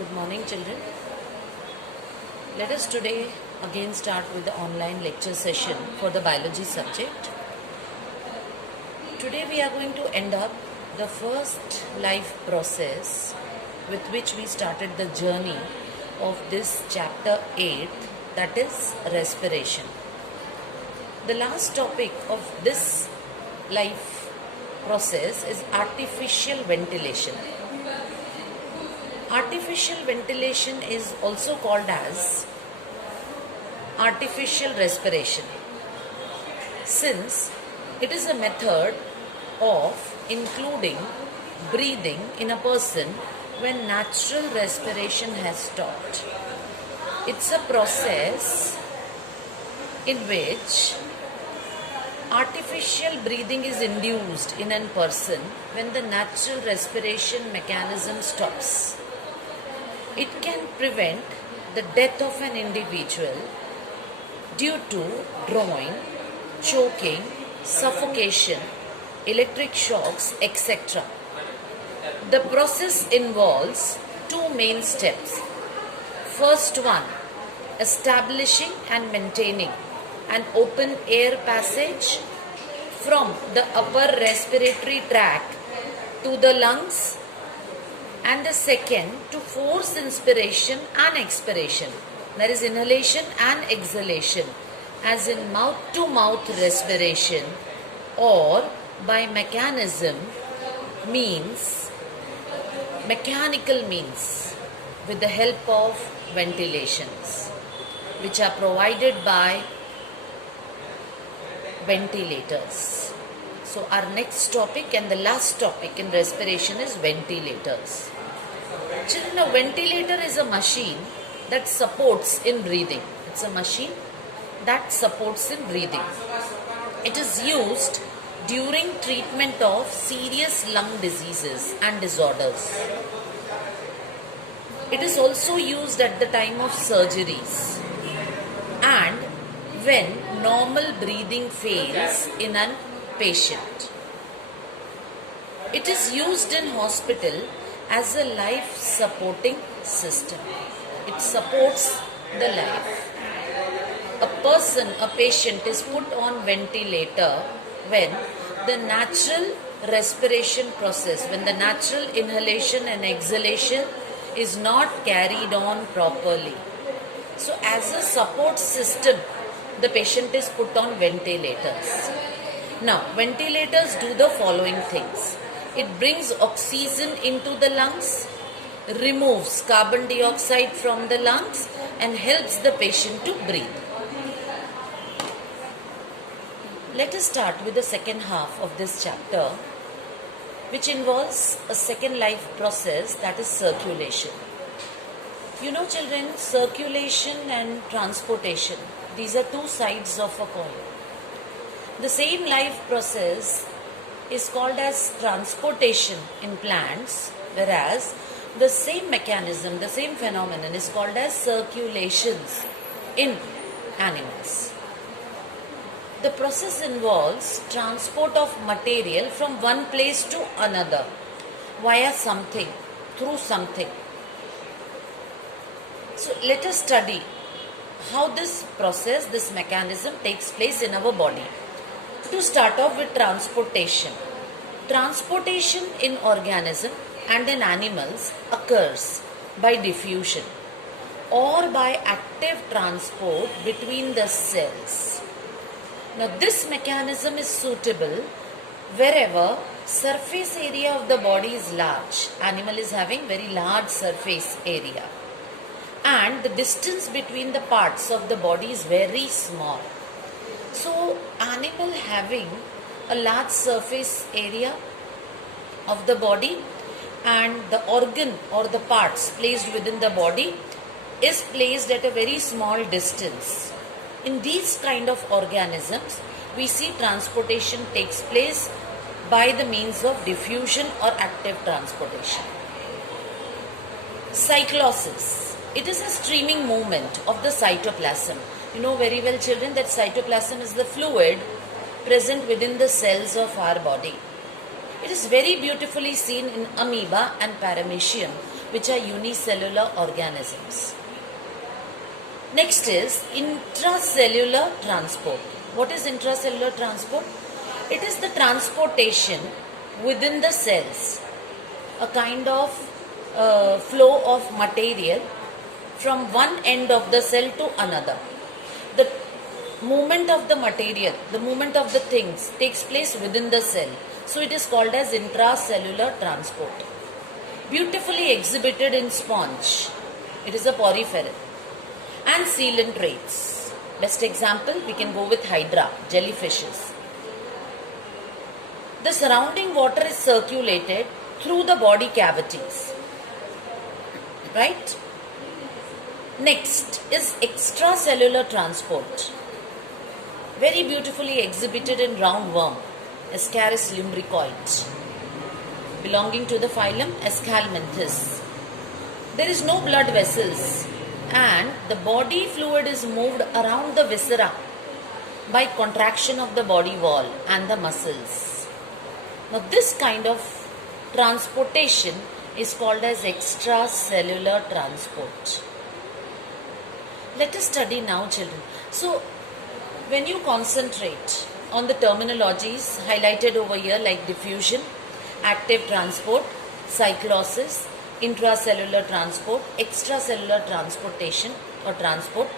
Good morning, children. Let us today again start with the online lecture session for the biology subject. Today we are going to end up the first life process with which we started the journey of this chapter 8, that is respiration. The last topic of this life process is artificial ventilation. Artificial ventilation is also called as artificial respiration, since it is a method of including breathing in a person when natural respiration has stopped. It's a process in which artificial breathing is induced in a person when the natural respiration mechanism stops. It can prevent the death of an individual due to drawing, choking, suffocation, electric shocks, etc. The process involves two main steps. First one, establishing and maintaining an open air passage from the upper respiratory tract to the lungs, and the second, to force inspiration and expiration, that is inhalation and exhalation, as in mouth to mouth respiration or by mechanical means with the help of ventilations, which are provided by ventilators. So our next topic and the last topic in respiration is ventilators. Children, a ventilator is a machine that supports in breathing. It's a machine that supports in breathing. It is used during treatment of serious lung diseases and disorders. It is also used at the time of surgeries and when normal breathing fails in an patient. It is used in hospital as a life supporting system. It supports the life. A patient is put on ventilator when the natural respiration process, when the natural inhalation and exhalation is not carried on properly. So as a support system, the patient is put on ventilators. Now, ventilators do the following things. It brings oxygen into the lungs, removes carbon dioxide from the lungs, and helps the patient to breathe. Let us start with the second half of this chapter, which involves a second life process, that is circulation. You know, children, circulation and transportation, these are two sides of a coin. The same life process is called as transportation in plants, whereas the same mechanism, the same phenomenon is called as circulations in animals. The process involves transport of material from one place to another via something, through something. So let us study how this process, this mechanism takes place in our body. To start off with transportation. Transportation in organism and in animals occurs by diffusion or by active transport between the cells. Now this mechanism is suitable wherever surface area of the body is large. Animal is having very large surface area and the distance between the parts of the body is very small. So, animal having a large surface area of the body and the organ or the parts placed within the body is placed at a very small distance. In these kind of organisms, we see transportation takes place by the means of diffusion or active transportation. Cyclosis. It is a streaming movement of the cytoplasm. You know very well, children, that cytoplasm is the fluid present within the cells of our body. It is very beautifully seen in amoeba and paramecium, which are unicellular organisms. Next is intracellular transport. What is intracellular transport? It is the transportation within the cells, a kind of flow of material from one end of the cell to another. The movement of the material, the movement of the things takes place within the cell. So it is called as intracellular transport. Beautifully exhibited in sponge. It is a porphyrin. And coelentrates. Best example, we can go with hydra, jellyfishes. The surrounding water is circulated through the body cavities. Right? Next is extracellular transport. Very beautifully exhibited in roundworm, Ascaris lumbricoid, belonging to the phylum Aschelminthes. There is no blood vessels and the body fluid is moved around the viscera by contraction of the body wall and the muscles. Now this kind of transportation is called as extracellular transport. Let us study now, children. So when you concentrate on the terminologies highlighted over here like diffusion, active transport, cyclosis, intracellular transport, extracellular transportation or transport,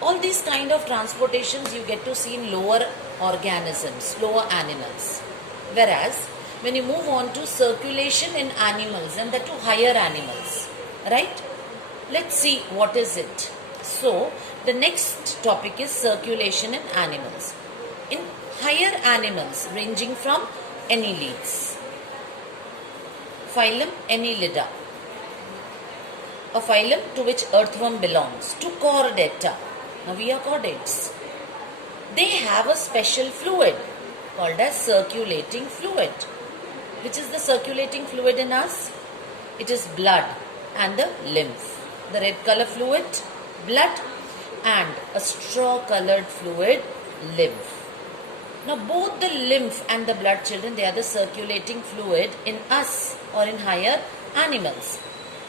all these kind of transportations you get to see in lower organisms, lower animals. Whereas when you move on to circulation in animals and that to higher animals, right? Let's see what is it. So the next topic is circulation in animals. In higher animals ranging from annelids, phylum Annelida, a phylum to which earthworm belongs, to chordata. Now we are chordates. They have a special fluid called as circulating fluid. Which is the circulating fluid in us? It is blood and the lymph. The red color fluid, blood, and a straw colored fluid, lymph. Now both the lymph and the blood, children, they are the circulating fluid in us or in higher animals.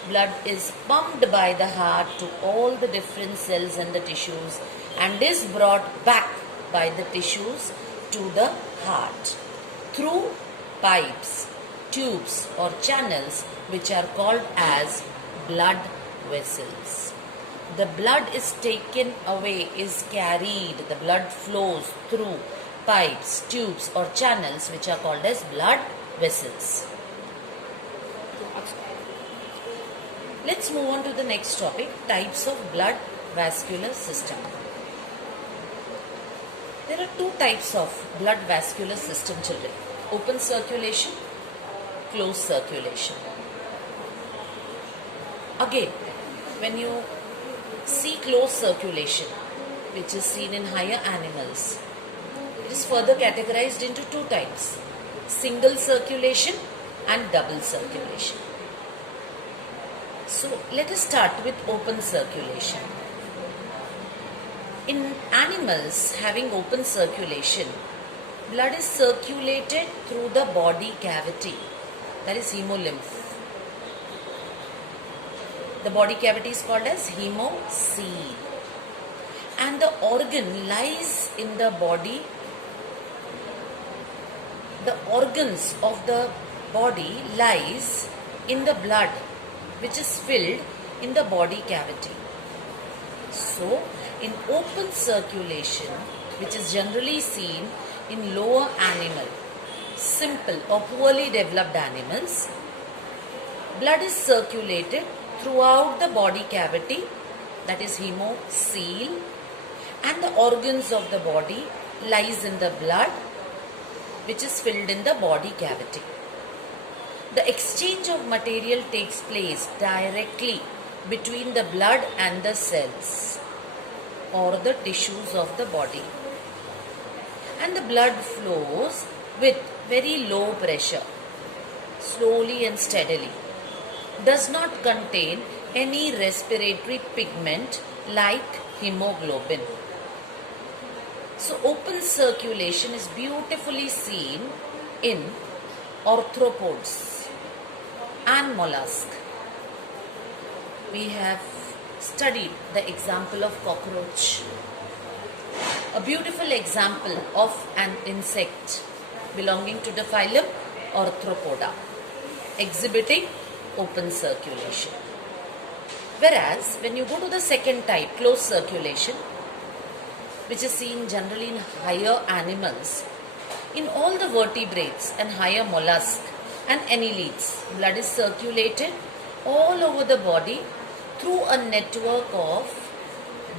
Blood is pumped by the heart to all the different cells and the tissues and is brought back by the tissues to the heart through pipes, tubes or channels which are called as blood vessels. The blood is taken away, is carried, the blood flows through pipes, tubes or channels which are called as blood vessels. Let's move on to the next topic, types of blood vascular system. There are two types of blood vascular system, children. Open circulation, closed circulation. Again, when you see closed circulation, which is seen in higher animals, it is further categorized into two types, single circulation and double circulation. So let us start with open circulation. In animals having open circulation, blood is circulated through the body cavity, that is hemolymph. The body cavity is called as hemocoel, and the organ lies in the body. The organs of the body lies in the blood which is filled in the body cavity. So in open circulation, which is generally seen in lower animal, simple or poorly developed animals, blood is circulated throughout the body cavity, that is hemocoel, and the organs of the body lies in the blood which is filled in the body cavity. The exchange of material takes place directly between the blood and the cells or the tissues of the body, and the blood flows with very low pressure, slowly and steadily, does not contain any respiratory pigment like hemoglobin. So open circulation is beautifully seen in arthropods and mollusks. we have studied the example of cockroach, a beautiful example of an insect belonging to the phylum Arthropoda, exhibiting open circulation. Whereas when you go to the second type, closed circulation, which is seen generally in higher animals, in all the vertebrates and higher mollusks and annelids, blood is circulated all over the body through a network of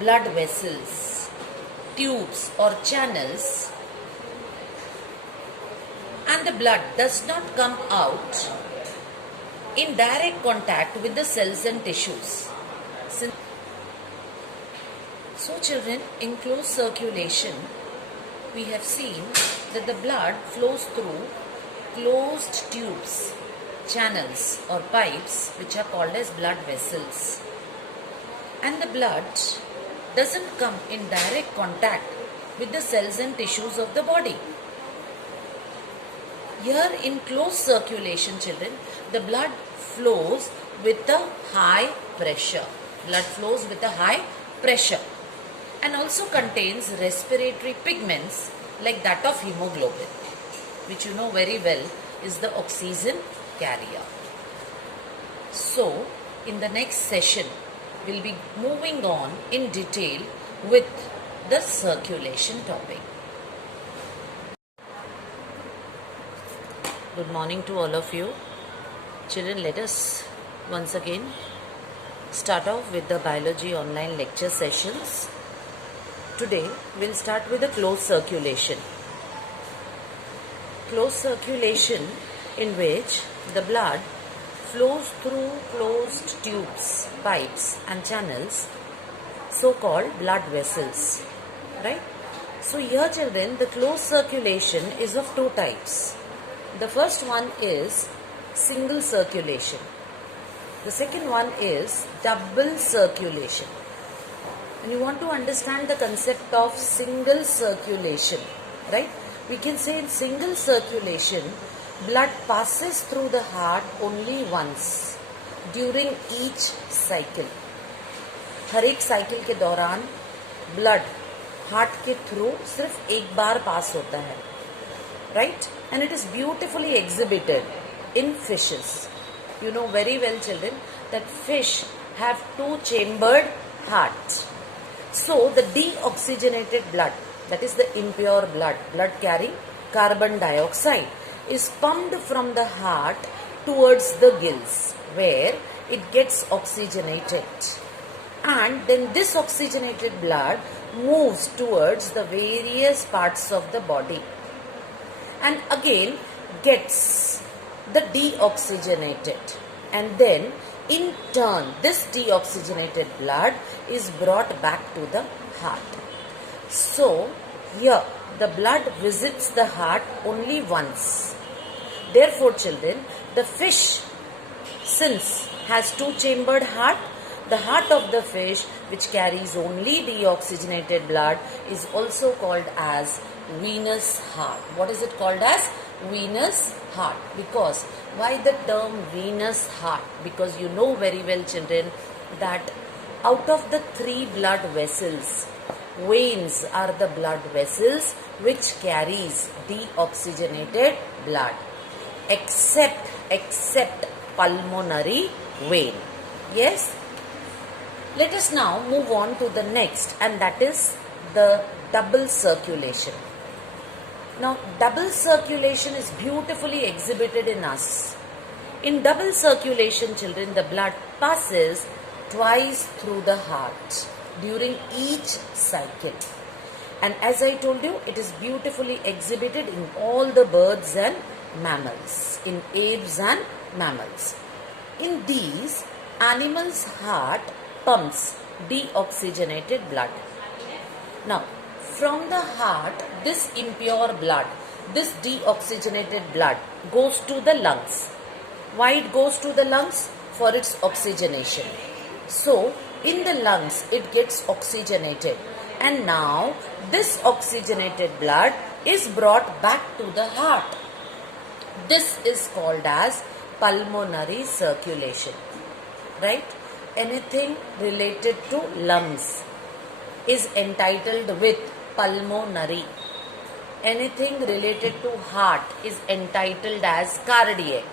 blood vessels, tubes or channels, and the blood does not come out in direct contact with the cells and tissues. So children, in closed circulation, we have seen that the blood flows through closed tubes, channels or pipes, which are called as blood vessels. And the blood doesn't come in direct contact with the cells and tissues of the body. Here in closed circulation, children, the blood flows with a high pressure. Blood flows with a high pressure and also contains respiratory pigments like that of hemoglobin, which you know very well is the oxygen carrier. So, in the next session, we'll be moving on in detail with the circulation topic. Good morning to all of you. Children, let us once again start off with the biology online lecture sessions. Today, we'll start with the closed circulation. Closed circulation in which the blood flows through closed tubes, pipes and channels, so-called blood vessels, right? So here children, the closed circulation is of two types. The first one is single circulation. The second one is double circulation. And you want to understand the concept of single circulation, right? We can say in single circulation, blood passes through the heart only once during each cycle. हर एक cycle के दौरान blood heart के through सिर्फ एक बार पास होता है, right? And it is beautifully exhibited in fishes. You know very well, children, that fish have two-chambered hearts. So the deoxygenated blood, that is the impure blood carrying carbon dioxide, is pumped from the heart towards the gills, where it gets oxygenated. And then this oxygenated blood moves towards the various parts of the body and again gets the deoxygenated, and then in turn this deoxygenated blood is brought back to the heart. So here the blood visits the heart only once. Therefore children, the fish, since has two-chambered heart, the heart of the fish, which carries only deoxygenated blood, is also called as venous heart. What is it called as? Venous heart. Because why the term venous heart? Because you know very well, children, that out of the three blood vessels, veins are the blood vessels which carries deoxygenated blood, except pulmonary vein. Yes. Let us now move on to the next, and that is the double circulation. Now, double circulation is beautifully exhibited in us. In double circulation, children, the blood passes twice through the heart during each cycle. And as I told you, it is beautifully exhibited in all the birds and mammals, in apes and mammals. In these, animals' heart pumps deoxygenated blood. Now, from the heart, this impure blood, this deoxygenated blood goes to the lungs. Why it goes to the lungs? For its oxygenation. So, in the lungs, it gets oxygenated. And now, this oxygenated blood is brought back to the heart. This is called as pulmonary circulation. Right? anything related to lungs is entitled with pulmonary. Anything related to heart is entitled as cardiac.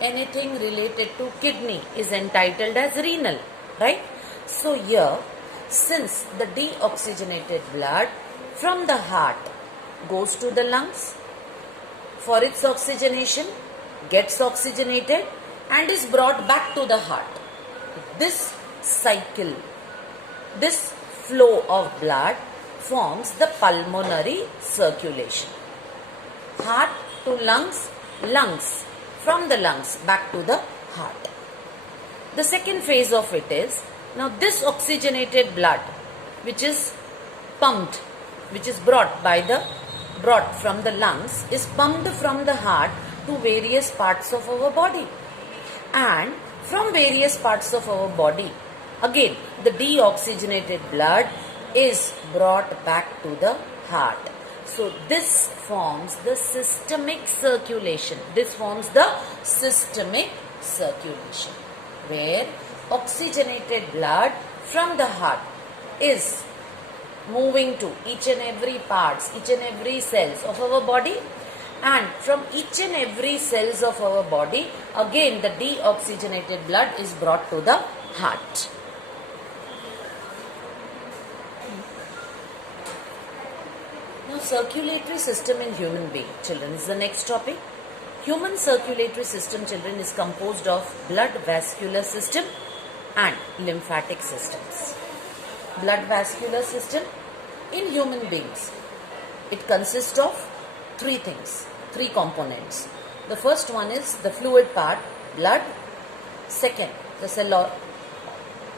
Anything related to kidney is entitled as renal, right? So here, since the deoxygenated blood from the heart goes to the lungs for its oxygenation, gets oxygenated and is brought back to the heart. This cycle, this flow of blood forms the pulmonary circulation. Heart to lungs, lungs from the lungs back to the heart. The second phase of it is, now this oxygenated blood which is pumped, which is brought from the lungs, is pumped from the heart to various parts of our body. And from various parts of our body, again the deoxygenated blood is brought back to the heart. So this forms the systemic circulation. This forms the systemic circulation, where oxygenated blood from the heart is moving to each and every parts, each and every cells of our body, and from each and every cells of our body, again the deoxygenated blood is brought to the heart. Now, circulatory system in human being, children, is the next topic. Human circulatory system, children, is composed of blood vascular system and lymphatic systems. Blood vascular system in human beings, it consists of three things, three components. The first one is the fluid part, blood. Second, the cell or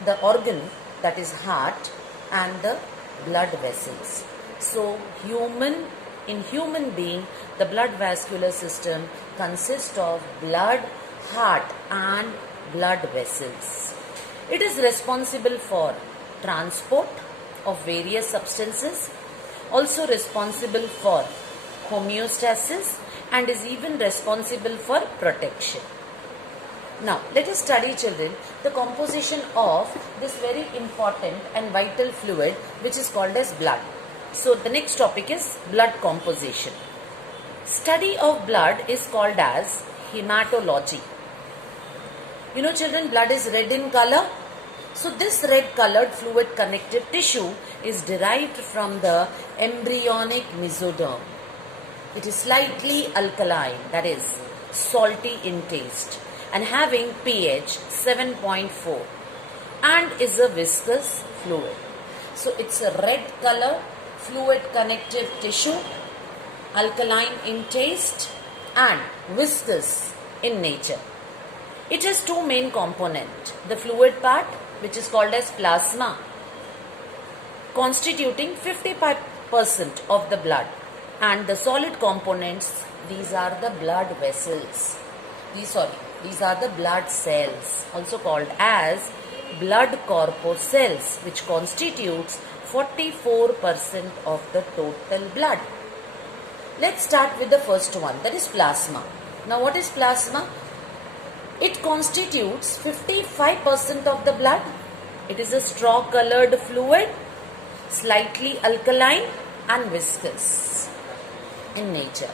the organ, that is heart, and the blood vessels. So in human being, the blood vascular system consists of blood, heart and blood vessels. It is responsible for transport of various substances, also responsible for homeostasis, and is even responsible for protection. Now, let us study, children, the composition of this very important and vital fluid which is called as blood. So, the next topic is blood composition. Study of blood is called as hematology. You know, children, blood is red in color. So, this red colored fluid connective tissue is derived from the embryonic mesoderm. It is slightly alkaline, that is salty in taste, and having pH 7.4 and is a viscous fluid. So, it's a red color fluid connective tissue, alkaline in taste and viscous in nature. It has two main components. The fluid part, which is called as plasma, constituting 55% of the blood, and the solid components, these are the blood vessels. These are the blood cells, also called as blood corpuscles, which constitutes 44% of the total blood. Let's start with the first one, that is plasma. Now, what is plasma? It constitutes 55% of the blood. It is a straw-colored fluid, slightly alkaline and viscous in nature.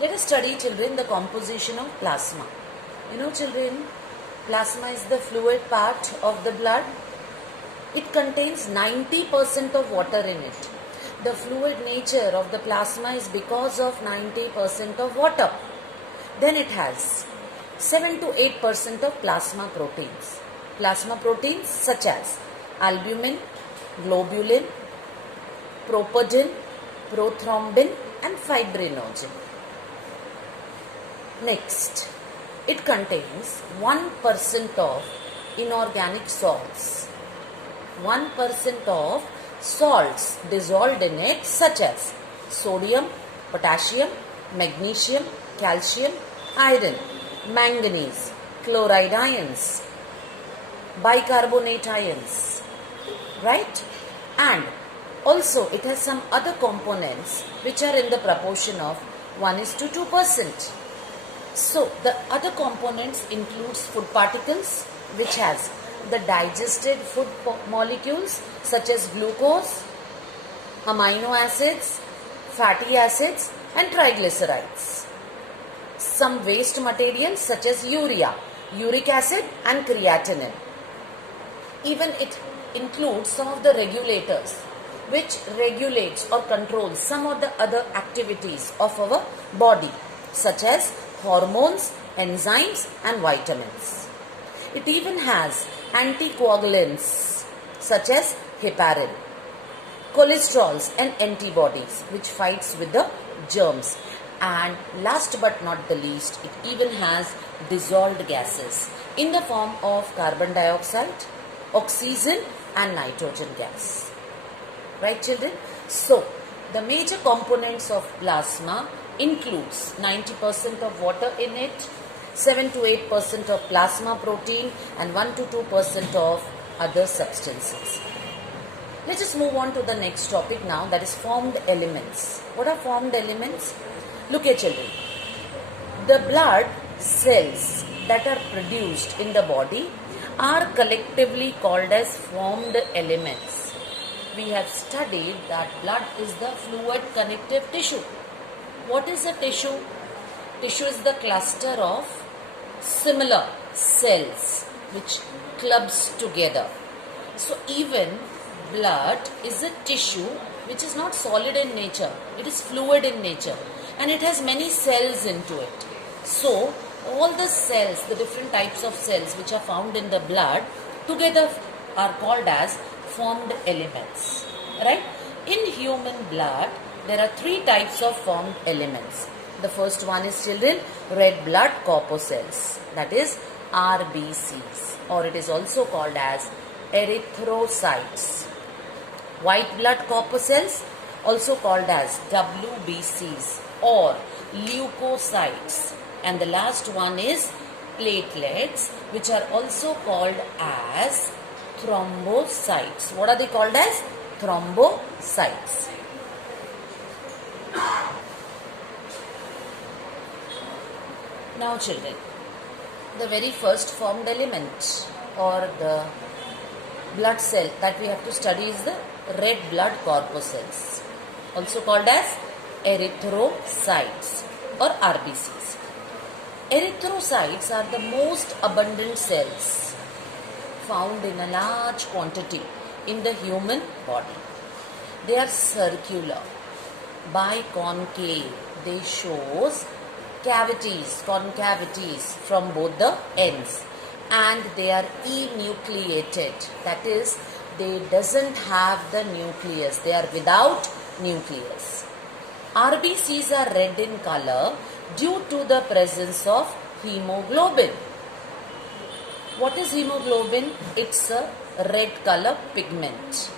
Let us study, children, the composition of plasma. You know, children, plasma is the fluid part of the blood. It contains 90% of water in it. The fluid nature of the plasma is because of 90% of water. Then it has 7 to 8% of plasma proteins. Plasma proteins such as albumin, globulin, propagin, prothrombin and fibrinogen. Next, it contains 1% of inorganic salts. 1% of salts dissolved in it, such as sodium, potassium, magnesium, calcium, iron, manganese, chloride ions, bicarbonate ions, right? And also it has some other components which are in the proportion of 1:2%. So the other components includes food particles, which has the digested food molecules such as glucose, amino acids, fatty acids and triglycerides. Some waste materials such as urea, uric acid and creatinine. Even it includes some of the regulators which regulates or controls some of the other activities of our body such as hormones, enzymes and vitamins. It even has anticoagulants such as heparin, cholesterols and antibodies which fights with the germs, and last but not the least, it even has dissolved gases in the form of carbon dioxide, oxygen and nitrogen gas. Right children? So the major components of plasma includes 90% of water in it, 7 to 8% of plasma protein and 1 to 2% of other substances. Let us move on to the next topic now, that is formed elements. What are formed elements? Look here children. The blood cells that are produced in the body are collectively called as formed elements. We have studied that blood is the fluid connective tissue. What is a tissue? Tissue is the cluster of similar cells which clubs together. So even blood is a tissue which is not solid in nature. It is fluid in nature and it has many cells into it. So all the cells, the different types of cells which are found in the blood together are called as formed elements. Right? In human blood, there are 3 types of formed elements. The first one is children, red blood corpuscles, that is RBCs, or it is also called as erythrocytes. White blood corpuscles, also called as WBCs or leukocytes. And the last one is platelets, which are also called as thrombocytes. What are they called as? Thrombocytes. Now children, the very first formed element or the blood cell that we have to study is the red blood corpuscles, also called as erythrocytes or RBCs. Erythrocytes are the most abundant cells found in a large quantity in the human body. They are circular, biconcave. They shows cavities, concavities from both the ends, and they are enucleated. That is, they doesn't have the nucleus. They are without nucleus. RBCs are red in color due to the presence of hemoglobin. What is hemoglobin? It's a red color pigment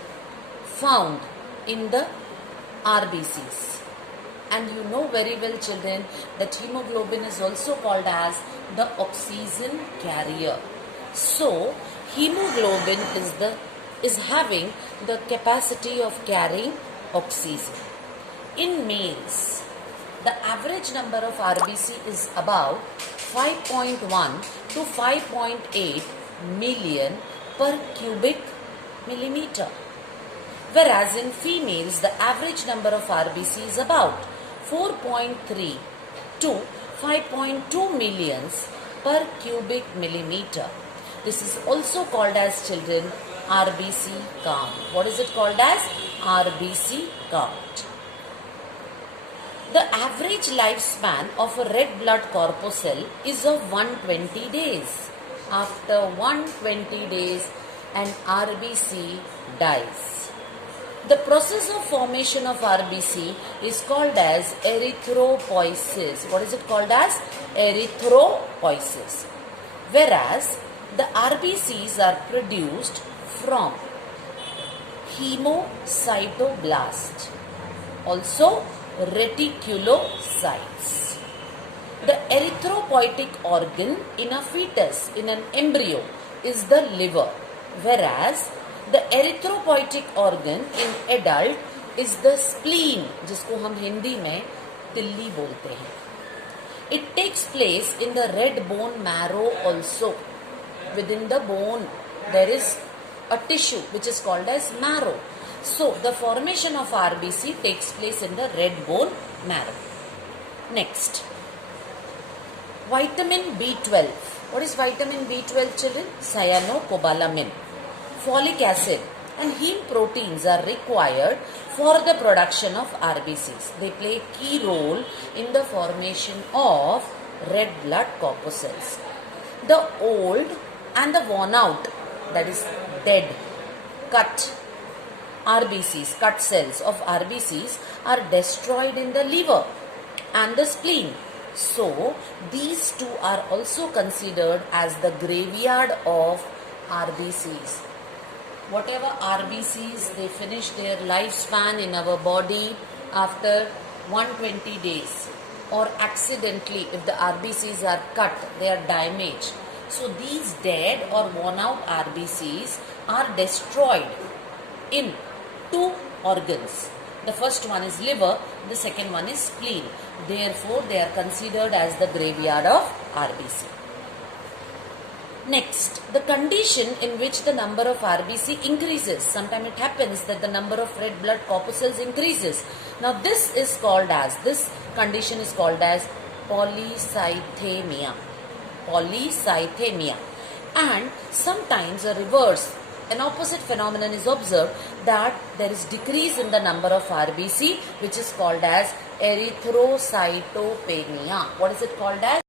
found in the RBCs. And you know very well children that hemoglobin is also called as the oxygen carrier. So hemoglobin is having the capacity of carrying oxygen. In males, the average number of RBC is about 5.1 to 5.8 million per cubic millimeter. Whereas in females, the average number of RBC is about 4.3 to 5.2 millions per cubic millimeter. This is also called as children RBC count. What is it called as? RBC count. The average lifespan of a red blood corpuscle is of 120 days. After 120 days, an RBC dies. The process of formation of RBC is called as erythropoiesis. What is it called as? Erythropoiesis. Whereas the RBCs are produced from hemocytoblast, also reticulocytes. The erythropoietic organ in a fetus, in an embryo, is the liver, whereas the erythropoietic organ in adult is the spleen, जिसको हम हिंदी में तिल्ली बोलते हैं. It takes place in the red bone marrow also. Within the bone, there is a tissue which is called as marrow. So, the formation of RBC takes place in the red bone marrow. Next, vitamin B12. What is vitamin B12, children? Cyanocobalamin. Folic acid and heme proteins are required for the production of RBCs. They play a key role in the formation of red blood corpuscles. The old and the worn out, that is dead, cut RBCs, cut cells of RBCs are destroyed in the liver and the spleen. So, these two are also considered as the graveyard of RBCs. Whatever RBCs, they finish their lifespan in our body after 120 days, or accidentally if the RBCs are cut, they are damaged. So these dead or worn out RBCs are destroyed in two organs. The first one is liver, the second one is spleen. Therefore, they are considered as the graveyard of RBC. Next, the condition in which the number of RBC increases. Sometimes it happens that the number of red blood corpuscles increases. Now, this condition is called as polycythemia. Polycythemia. And sometimes a reverse, an opposite phenomenon is observed, that there is decrease in the number of RBC, which is called as erythrocytopenia. What is it called as?